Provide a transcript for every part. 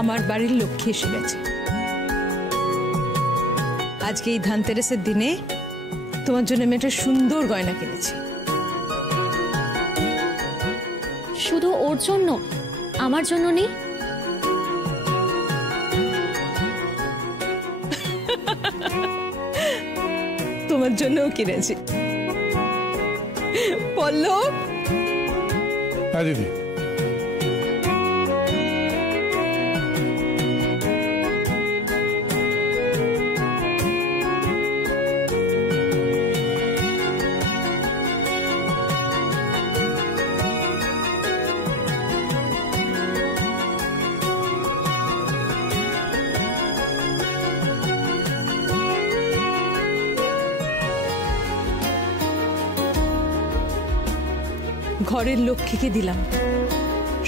আমার বাড়ির লক্ষ্মী এসে গেছে। আজকে এই ধানতেরাসের দিনে তোমার জন্য আমি একটা সুন্দর গয়না কিনেছি। শুধু ওর জন্য, আমার জন্য নেই? তোমার জন্যও কিনেছি। পল্লব। হ্যাঁ দিদি। ঘরের লক্ষ্মীকে দিলাম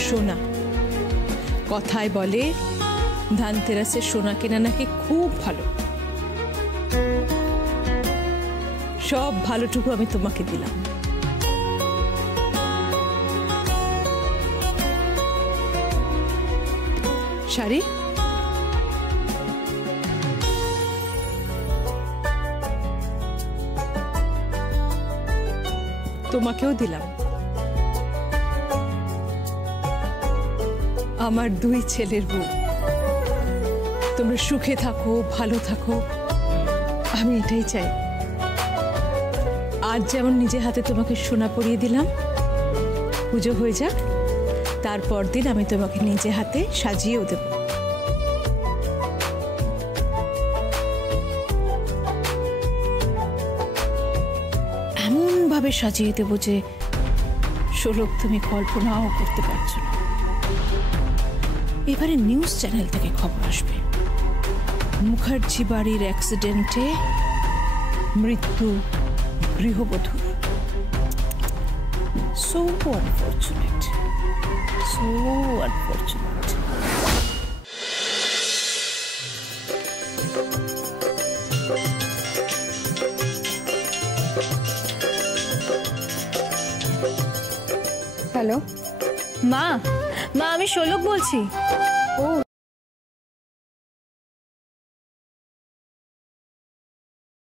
সোনা। কথায় বলে ধানতেরাসের সোনা কেনা নাকি খুব ভালো। সব ভালোটুকু আমি তোমাকে দিলাম। শাড়ি, তোমাকেও দিলাম। আমার দুই ছেলের বউ, তোমরা সুখে থাকো, ভালো থাকো, আমি এটাই চাই। আজ যেমন নিজে হাতে তোমাকে সোনা পরিয়ে দিলাম, পুজো হয়ে যাক, তারপর দিন আমি তোমাকে নিজে হাতে সাজিয়েও দেব। এমন ভাবে সাজিয়ে দেব যে শোলক তুমি কল্পনাও করতে পারছো না। এবারে নিউজ চ্যানেল থেকে খবর আসবে, মুখার্জি বাড়ির অ্যাক্সিডেন্টে মৃত্যু গৃহবধূর। So unfortunate, so unfortunate. Hello মা, মা আমি শোলক বলছি। ও